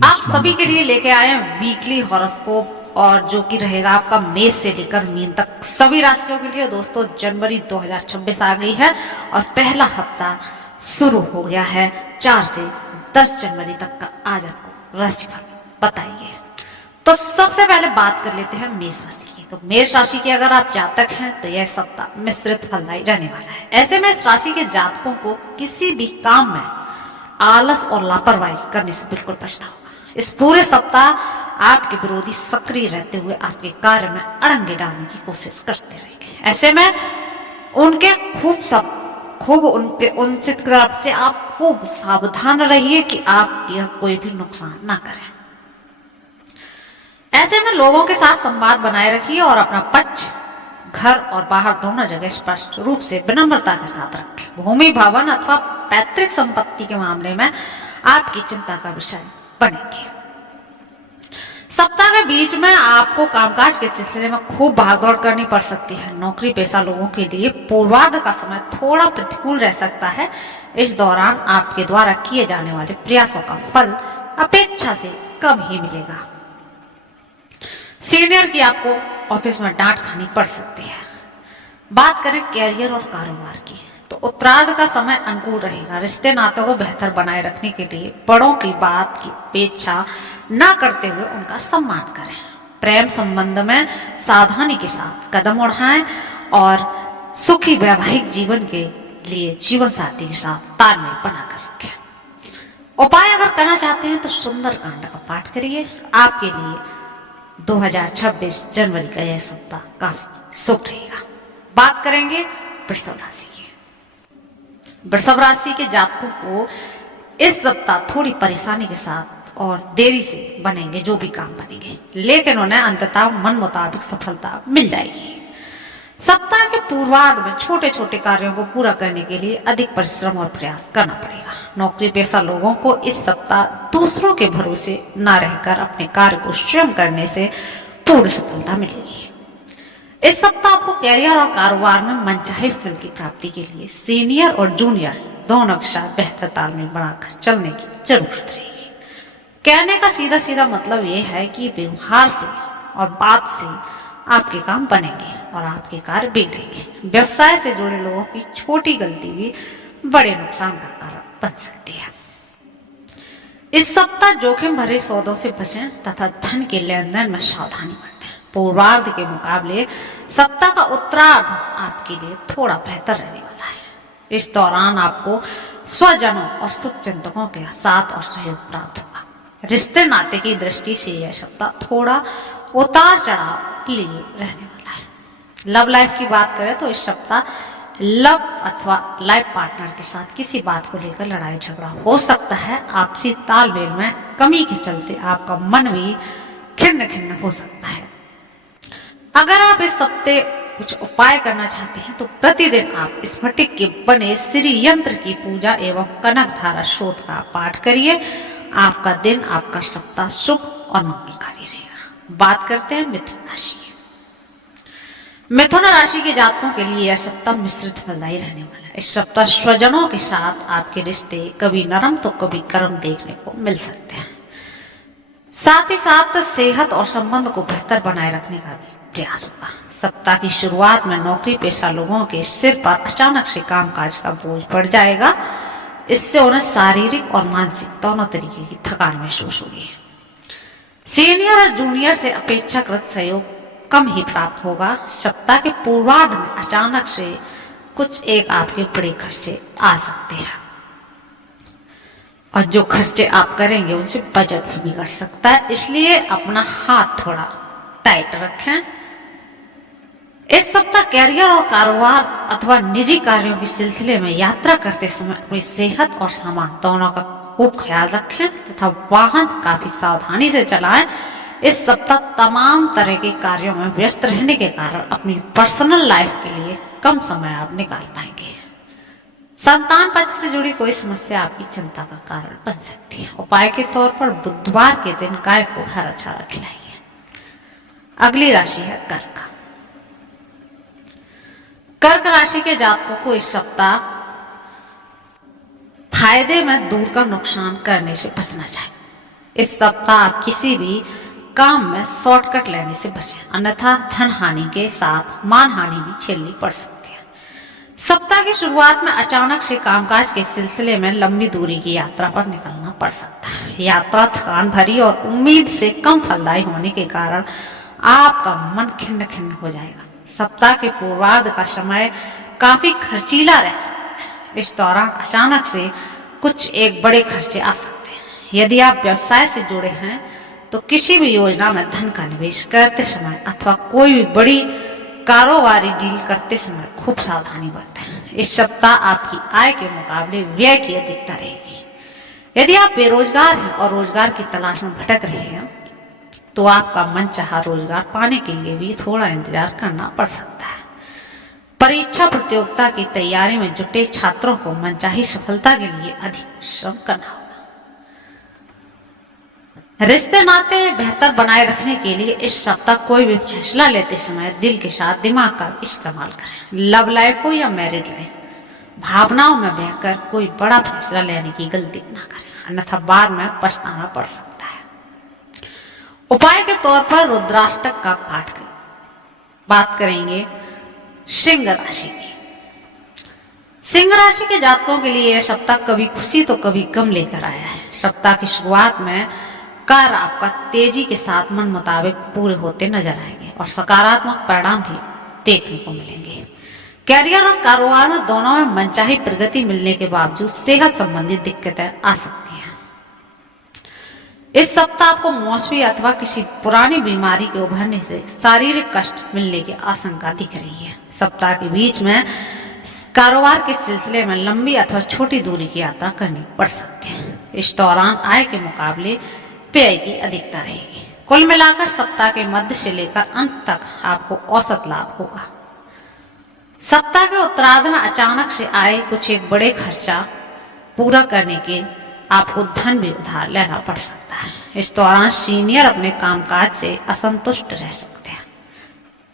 आप सभी के लिए लेके आए हैं वीकली हॉरोस्कोप, और जो कि रहेगा आपका मेष से लेकर मीन तक सभी राशियों के लिए। दोस्तों, जनवरी 2026 आ गई है और पहला हफ्ता शुरू हो गया है। 4 से 10 जनवरी तक का आज आपको राशिफल बताइए। तो सबसे पहले बात कर लेते हैं मेष राशि की। तो मेष राशि के अगर आप जातक हैं तो यह सप्ताह मिश्रित फलदायी रहने वाला है। ऐसे में इस राशि के जातकों को किसी भी काम में आलस और लापरवाही करने से बिल्कुल बचना होगा। इस पूरे सप्ताह आपके विरोधी सक्रिय रहते हुए आपके कार्य में अड़ंगे डालने की कोशिश करते रहेंगे। ऐसे में उनके उनसे तरफ से आप खूब सावधान रहिए कि आपकी कोई भी नुकसान ना करें। ऐसे में लोगों के साथ संवाद बनाए रखिए और अपना पक्ष घर और बाहर दोनों जगह स्पष्ट रूप से विनम्रता के साथ रखें। भूमि, भवन अथवा पैतृक संपत्ति के मामले में आपकी चिंता का विषय बनेंगे। सप्ताह के बीच में आपको कामकाज के सिलसिले में खूब भागदौड़ करनी पड़ सकती है। नौकरी पेशा लोगों के लिए पूर्वार्ध का समय थोड़ा प्रतिकूल रह सकता है। इस दौरान आपके द्वारा किए जाने वाले प्रयासों का फल अपेक्षा से कम ही मिलेगा। सीनियर की आपको ऑफिस में डांट खानी पड़ सकती है। बात करें कैरियर और कारोबार की, तो उत्तरार्ध का समय अनुकूल रहेगा। रिश्ते नातों को बेहतर बनाए रखने के लिए बड़ों की बात की उपेक्षा न करते हुए उनका सम्मान करें। प्रेम संबंध में सावधानी के साथ कदम उठाएं और सुखी वैवाहिक जीवन के लिए जीवन साथी के साथ तालमेल बनाकर रखें। उपाय अगर करना चाहते हैं तो सुंदर कांड का पाठ करिए। आपके लिए 2026 जनवरी का यह सप्ताह काफी शुभ रहेगा। बात करेंगे वृषभ राशि की। वृषभ राशि के जातकों को इस सप्ताह थोड़ी परेशानी के साथ और देरी से बनेंगे जो भी काम बनेंगे, लेकिन उन्हें अंततः मन मुताबिक सफलता मिल जाएगी। सप्ताह के पूर्वार्ध में छोटे छोटे कार्यों को पूरा करने के लिए अधिक परिश्रम और प्रयास करना पड़ेगा। नौकरी पेशा लोगों को इस सप्ताह दूसरों के भरोसे न रहकर अपने कार्य को स्वयं करने से पूर्ण सफलता मिलेगी। इस सप्ताह आपको कैरियर और कारोबार में मनचाहे फल की प्राप्ति के लिए सीनियर और जूनियर दोनों के साथ बेहतर तालमेल बनाकर चलने की जरूरत रहेगी। कहने का सीधा सीधा मतलब यह है कि व्यवहार से और बात से आपके काम बनेंगे और आपके कार्य बिगड़ेंगे। व्यवसाय से जुड़े लोगों की छोटी गलती भी बड़े नुकसान का कारण बन सकती है। इस सप्ताह जोखिम भरे सौदों से बचें तथा धन के लेन देन में सावधानी बरतें। पूर्वार्ध के मुकाबले सप्ताह का उत्तरार्ध आपके लिए थोड़ा बेहतर रहने वाला है। इस दौरान आपको स्वजनों और शुभचिंतकों के साथ और सहयोग प्राप्त होगा। रिश्ते नाते की दृष्टि से यह सप्ताह थोड़ा उतार चढ़ाव लिए रहने वाला है। लव लाइफ की बात करें तो इस सप्ताह लव अथवा लाइफ पार्टनर के साथ किसी बात को लेकर लड़ाई झगड़ा हो सकता है। आपसी तालमेल में कमी के चलते आपका मन भी खिन्न खिन्न हो सकता है। अगर आप इस सप्ताह कुछ उपाय करना चाहते हैं तो प्रतिदिन आप स्फटिक के बने श्री यंत्र की पूजा एवं कनक धारा स्रोत का पाठ करिए। आपका दिन, आपका सप्ताह शुभ और मंगलकारी रहेगा। बात करते हैं मिथुन राशि की। मिथुन राशि के जातकों के लिए यह सप्ताह मिश्रित फलदायी रहने वाला है। इस सप्ताह स्वजनों के साथ आपके रिश्ते कभी नरम तो कभी गर्म देखने को मिल सकते हैं। साथ ही साथ सेहत और संबंध को बेहतर बनाए रखने का भी प्रयास होगा। सप्ताह की शुरुआत में नौकरी पेशा लोगों के सिर पर अचानक से कामकाज का बोझ पड़ जाएगा। इससे उन्हें शारीरिक और मानसिक दोनों तरीके की थकान महसूस होगी। सीनियर और जूनियर से अपेक्षाकृत सहयोग कम ही प्राप्त होगा। सप्ताह के पूर्वार्ध में अचानक से कुछ एक आपके बड़े खर्चे आ सकते हैं और जो खर्चे आप करेंगे उनसे बजट भी बिगड़ सकता है, इसलिए अपना हाथ थोड़ा टाइट रखें। इस सप्ताह कैरियर और कारोबार अथवा निजी कार्यों के सिलसिले में यात्रा करते समय अपनी सेहत और सामान दोनों का खूब ख्याल रखें तथा वाहन काफी सावधानी से चलाएं। इस सप्ताह तमाम तरह के कार्यों में व्यस्त रहने के कारण अपनी पर्सनल लाइफ के लिए कम समय आप निकाल पाएंगे। संतान पक्ष से जुड़ी कोई समस्या आपकी चिंता का कारण बन सकती है। उपाय के तौर पर बुधवार के दिन गाय को हरा चारा खिलाइए। अगली राशि है कर्क। कर्क राशि के जातकों को इस सप्ताह फायदे में दूर का नुकसान करने से बचना चाहिए। इस सप्ताह आप किसी भी काम में शॉर्टकट लेने से बचें, अन्यथा धन हानि के साथ मान हानि भी झेलनी पड़ सकती है। सप्ताह की शुरुआत में अचानक से कामकाज के सिलसिले में लंबी दूरी की यात्रा पर निकलना पड़ सकता है। यात्रा थकान भरी और उम्मीद से कम फलदायी होने के कारण आपका मन खिन्न खिन्न हो जाएगा। सप्ताह के पूर्वार्ध का समय काफी खर्चीला रह सकता है। इस दौरान अचानक से कुछ एक बड़े खर्चे आ सकते हैं। यदि आप व्यवसाय से जुड़े हैं तो किसी भी योजना में धन का निवेश करते समय अथवा कोई भी बड़ी कारोबारी डील करते समय खूब सावधानी बरतें। इस सप्ताह आपकी आय के मुकाबले व्यय की अधिकता रहेगी। यदि आप बेरोजगार हैं और रोजगार की तलाश में भटक रहे हैं तो आपका मनचाहा रोजगार पाने के लिए भी थोड़ा इंतजार करना पड़ सकता है। परीक्षा प्रतियोगिता की तैयारी में जुटे छात्रों को मनचाही सफलता के लिए अधिक श्रम करना होगा। रिश्ते नाते बेहतर बनाए रखने के लिए इस सप्ताह कोई भी फैसला लेते समय दिल के साथ दिमाग का इस्तेमाल करें। लव लाइफ हो या मैरिड लाइफ, भावनाओं में बहकर कोई बड़ा फैसला लेने की गलती न करें, अन्यथा बाद में पछताना पड़ सकता है। उपाय के तौर पर रुद्राष्टक का पाठ करें। बात करेंगे सिंह राशि की। सिंह राशि के जातकों के लिए यह सप्ताह कभी खुशी तो कभी गम लेकर आया है। सप्ताह की शुरुआत में कार्य आपका तेजी के साथ मन मुताबिक पूरे होते नजर आएंगे और सकारात्मक परिणाम भी देखने को मिलेंगे। कैरियर और कारोबार में दोनों में मनचाही प्रगति मिलने के बावजूद सेहत संबंधी दिक्कतें आ सकती हैं। इस सप्ताह आपको मौसमी अथवा किसी पुरानी बीमारी के उभरने से शारीरिक कष्ट मिलने की आशंका दिख रही है। सप्ताह के बीच में कारोबार के सिलसिले में लंबी अथवा छोटी दूरी की यात्रा करनी पड़ सकती है। इस दौरान आय के मुकाबले व्यय की अधिकता रहेगी। कुल मिलाकर सप्ताह के मध्य से लेकर अंत तक आपको औसत लाभ होगा। सप्ताह के उत्तरार्ध में अचानक से आए कुछ एक बड़े खर्चा पूरा करने के आपको धन भी उधार लेना पड़ सकता है। इस दौरान सीनियर अपने कामकाज से असंतुष्ट रह सकते हैं।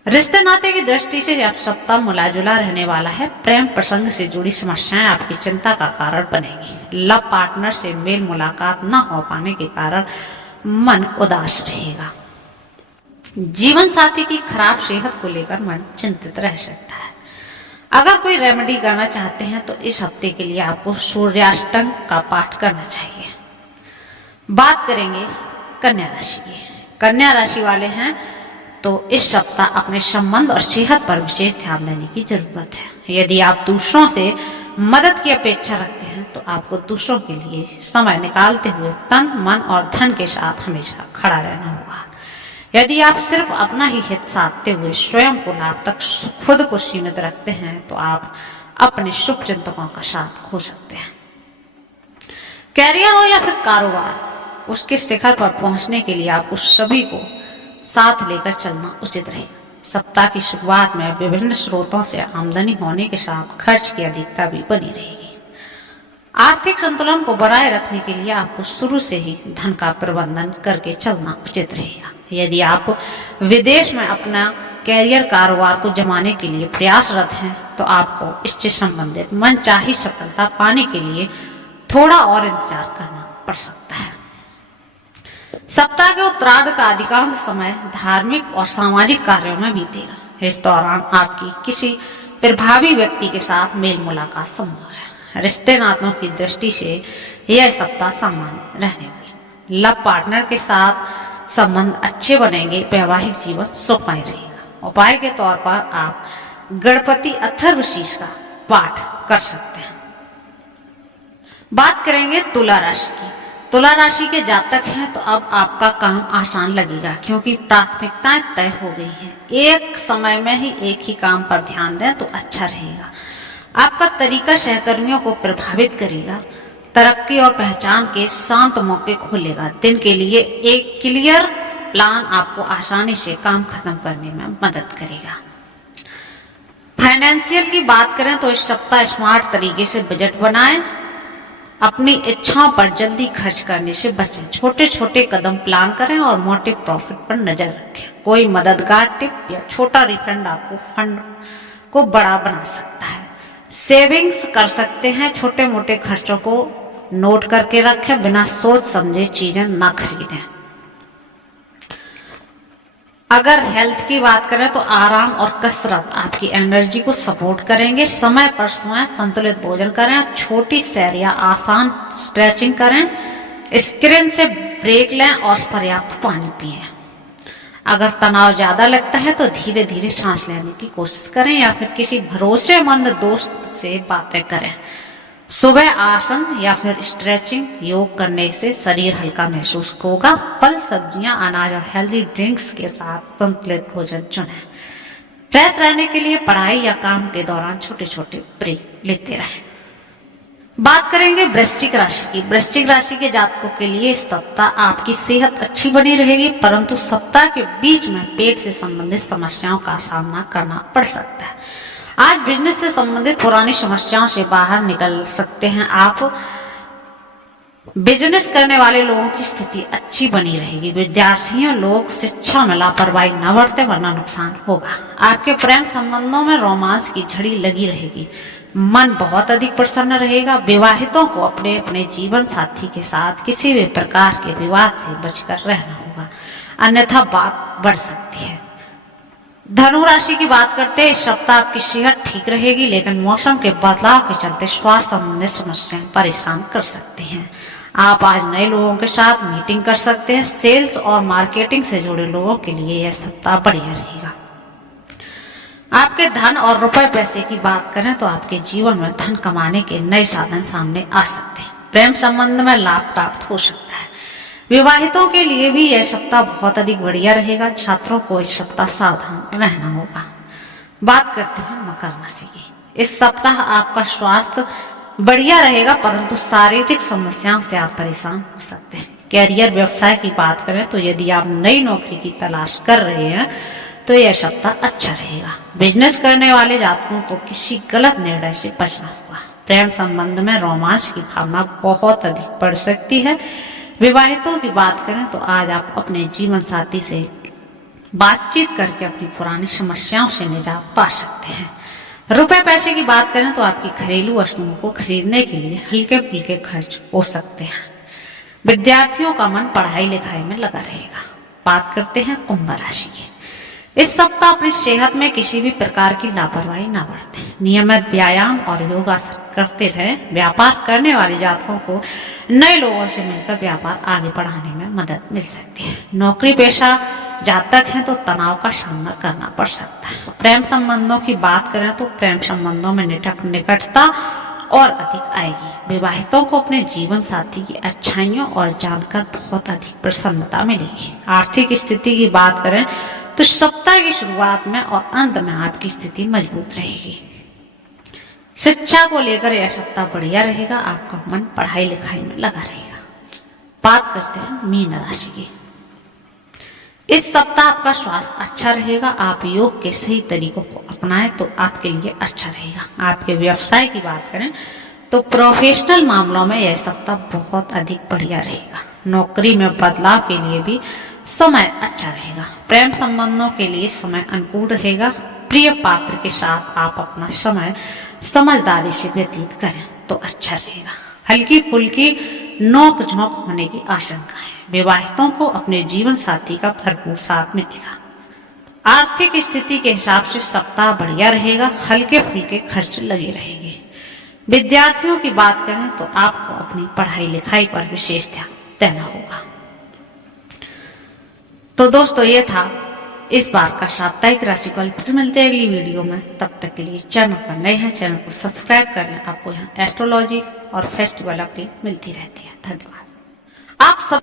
रिश्ते नाते की दृष्टि से यह सप्ताह मिला जुला रहने वाला है। प्रेम प्रसंग से जुड़ी समस्याएं आपकी चिंता का कारण बनेगी। लव पार्टनर से मेल मुलाकात न हो पाने के कारण मन उदास रहेगा। जीवन साथी की खराब सेहत को लेकर मन चिंतित रह सकता है। अगर कोई रेमेडी करना चाहते हैं तो इस हफ्ते के लिए आपको सूर्याष्टक का पाठ करना चाहिए। बात करेंगे कन्या राशि की। कन्या राशि वाले हैं तो इस सप्ताह अपने संबंध और सेहत पर विशेष ध्यान देने की जरूरत है। यदि आप दूसरों से मदद की अपेक्षा रखते हैं तो आपको दूसरों के लिए समय निकालते हुए तन मन और धन के साथ हमेशा खड़ा रहना होगा। यदि आप सिर्फ अपना ही हित साधते हुए स्वयं को लाभ तक खुद को सीमित रखते हैं तो आप अपने शुभ चिंतकों का साथ खो सकते हैं। कैरियर हो या फिर कारोबार, उसके शिखर पर पहुंचने के लिए आपको सभी को साथ लेकर चलना उचित रहेगा। सप्ताह की शुरुआत में विभिन्न स्रोतों से आमदनी होने के साथ खर्च की अधिकता भी बनी रहेगी। आर्थिक संतुलन को बनाए रखने के लिए आपको शुरू से ही धन का प्रबंधन करके चलना उचित रहेगा। यदि आप विदेश में अपना कैरियर कारोबार को जमाने के लिए प्रयासरत हैं तो आपको इससे संबंधित मनचाही सफलता पाने के लिए थोड़ा और इंतजार करना पड़ सकता है। सप्ताह के उत्तरार्ध का अधिकांश समय धार्मिक और सामाजिक कार्यों में बीतेगा। इस दौरान आपकी किसी प्रभावी व्यक्ति के साथ मेल मुलाकात संभव है। रिश्ते नातों की दृष्टि से यह सप्ताह सामान्य रहने वाला। लव पार्टनर के साथ संबंध अच्छे बनेंगे। वैवाहिक जीवन सुखमय रहेगा। उपाय के तौर पर आप गणपति अथर्वशीष का पाठ कर सकते हैं। बात करेंगे तुला राशि की। तुला राशि के जातक हैं तो अब आपका काम आसान लगेगा क्योंकि प्राथमिकताएं तय हो गई हैं। एक समय में ही एक ही काम पर ध्यान दें तो अच्छा रहेगा। आपका तरीका सहकर्मियों को प्रभावित करेगा। तरक्की और पहचान के शांत मौके खोलेगा। दिन के लिए एक क्लियर प्लान आपको आसानी से काम खत्म करने में मदद करेगा। फाइनेंशियल की बात करें तो इस सप्ताह स्मार्ट तरीके से बजट बनाएं। अपनी इच्छाओं पर जल्दी खर्च करने से बचें। छोटे छोटे कदम प्लान करें और मोटे प्रॉफिट पर नजर रखें। कोई मददगार टिप या छोटा रिफंड आपको फंड को बड़ा बना सकता है। सेविंग्स कर सकते हैं। छोटे मोटे खर्चों को नोट करके रखें, बिना सोच समझे चीजें ना खरीदें। अगर हेल्थ की बात करें तो आराम और कसरत आपकी एनर्जी को सपोर्ट करेंगे। समय पर सोएं, संतुलित भोजन करें, छोटी सैर या आसान स्ट्रेचिंग करें, स्क्रीन से ब्रेक लें और पर्याप्त पानी पिएं। अगर तनाव ज्यादा लगता है तो धीरे धीरे सांस लेने की कोशिश करें या फिर किसी भरोसेमंद दोस्त से बातें करें। सुबह आसन या फिर स्ट्रेचिंग योग करने से शरीर हल्का महसूस होगा। फल, सब्जियां, अनाज और हेल्दी ड्रिंक्स के साथ संतुलित भोजन चुनें। फ्रेश रहने के लिए पढ़ाई या काम के दौरान छोटे छोटे ब्रेक लेते रहें। बात करेंगे वृश्चिक राशि की। वृश्चिक राशि के जातकों के लिए इस सप्ताह आपकी सेहत अच्छी बनी रहेगी, परंतु सप्ताह के बीच में पेट से संबंधित समस्याओं का सामना करना पड़ सकता है। आज बिजनेस से संबंधित पुरानी समस्याओं से बाहर निकल सकते हैं आप। बिजनेस करने वाले लोगों की स्थिति अच्छी बनी रहेगी। विद्यार्थियों लोग शिक्षा में लापरवाही न बरते वरना नुकसान होगा। आपके प्रेम संबंधों में रोमांस की झड़ी लगी रहेगी। मन बहुत अधिक प्रसन्न रहेगा। विवाहितों को अपने अपने जीवन साथी के साथ किसी भी प्रकार के विवाद से बचकर रहना होगा, अन्यथा बात बढ़ सकती है। धनु राशि की बात करते हैं, इस सप्ताह आपकी सेहत ठीक रहेगी, लेकिन मौसम के बदलाव के चलते स्वास्थ्य संबंधित समस्याएं परेशान कर सकती हैं। आप आज नए लोगों के साथ मीटिंग कर सकते हैं। सेल्स और मार्केटिंग से जुड़े लोगों के लिए यह सप्ताह बढ़िया रहेगा। आपके धन और रुपए पैसे की बात करें तो आपके जीवन में धन कमाने के नए साधन सामने आ सकते हैं। प्रेम संबंध में लाभ प्राप्त हो सकता है। विवाहितों के लिए भी यह सप्ताह बहुत अधिक बढ़िया रहेगा। छात्रों को इस सप्ताह सावधान रहना होगा। बात करते हैं मकर राशि की। इस सप्ताह आपका स्वास्थ्य बढ़िया रहेगा, परंतु शारीरिक समस्याओं से आप परेशान हो सकते हैं। कैरियर व्यवसाय की बात करें तो यदि आप नई नौकरी की तलाश कर रहे हैं तो यह सप्ताह अच्छा रहेगा। बिजनेस करने वाले जातकों को किसी गलत निर्णय से बचना होगा। प्रेम संबंध में रोमांच की भावना बहुत अधिक बढ़ सकती है। विवाहितों की बात करें तो आज आप अपने जीवन साथी से बातचीत करके अपनी पुरानी समस्याओं से निजात पा सकते हैं। रुपए पैसे की बात करें तो आपकी घरेलू वस्तुओं को खरीदने के लिए हल्के फुल्के खर्च हो सकते हैं। विद्यार्थियों का मन पढ़ाई लिखाई में लगा रहेगा। बात करते हैं कुंभ राशि की। इस सप्ताह अपनी सेहत में किसी भी प्रकार की लापरवाही ना बरतें। नियमित व्यायाम और योगासन करते रहें। व्यापार करने वाले जातकों को नए लोगों से मिलकर व्यापार आगे बढ़ाने में मदद मिल सकती है। नौकरी पेशा जातक हैं तो तनाव का सामना करना पड़ सकता है। प्रेम संबंधों की बात करें तो प्रेम संबंधों में निकटता और अधिक आएगी। विवाहितों को अपने जीवन साथी की अच्छाइयों और जानकर बहुत अधिक प्रसन्नता मिलेगी। आर्थिक स्थिति की बात करें तो सप्ताह की शुरुआत में और अंत में आपकी स्थिति मजबूत रहेगी। शिक्षा को लेकर यह सप्ताह बढ़िया रहेगा। आपका मन पढ़ाई लिखाई में लगा रहेगा। बात करते हैं मीन राशि की। इस सप्ताह आपका स्वास्थ्य अच्छा रहेगा। आप योग के सही तरीकों को अपनाएं तो आपके लिए अच्छा रहेगा। आपके व्यवसाय की बात करें तो प्रोफेशनल मामलों में यह सप्ताह बहुत अधिक बढ़िया रहेगा। नौकरी में बदलाव के लिए भी समय अच्छा रहेगा। प्रेम संबंधों के लिए समय अनुकूल रहेगा। प्रिय पात्र के साथ आप अपना समय समझदारी से व्यतीत करें तो अच्छा रहेगा। हल्की फुल्की नोक झोंक होने की आशंका है। विवाहितों को अपने जीवन साथी का भरपूर साथ मिलेगा। आर्थिक स्थिति के हिसाब से सप्ताह बढ़िया रहेगा। हल्के फुल्के खर्च लगे रहेंगे। विद्यार्थियों की बात करें तो आपको अपनी पढ़ाई लिखाई पर विशेष ध्यान देना होगा। तो दोस्तों ये था इस बार का साप्ताहिक राशिफल। फिर मिलते हैं अगली वीडियो में। तब तक के लिए चैनल पर नए हैं, चैनल को सब्सक्राइब कर लें। आपको यहाँ एस्ट्रोलॉजी और फेस्टिवल अपडेट मिलती रहती है। धन्यवाद। आप सब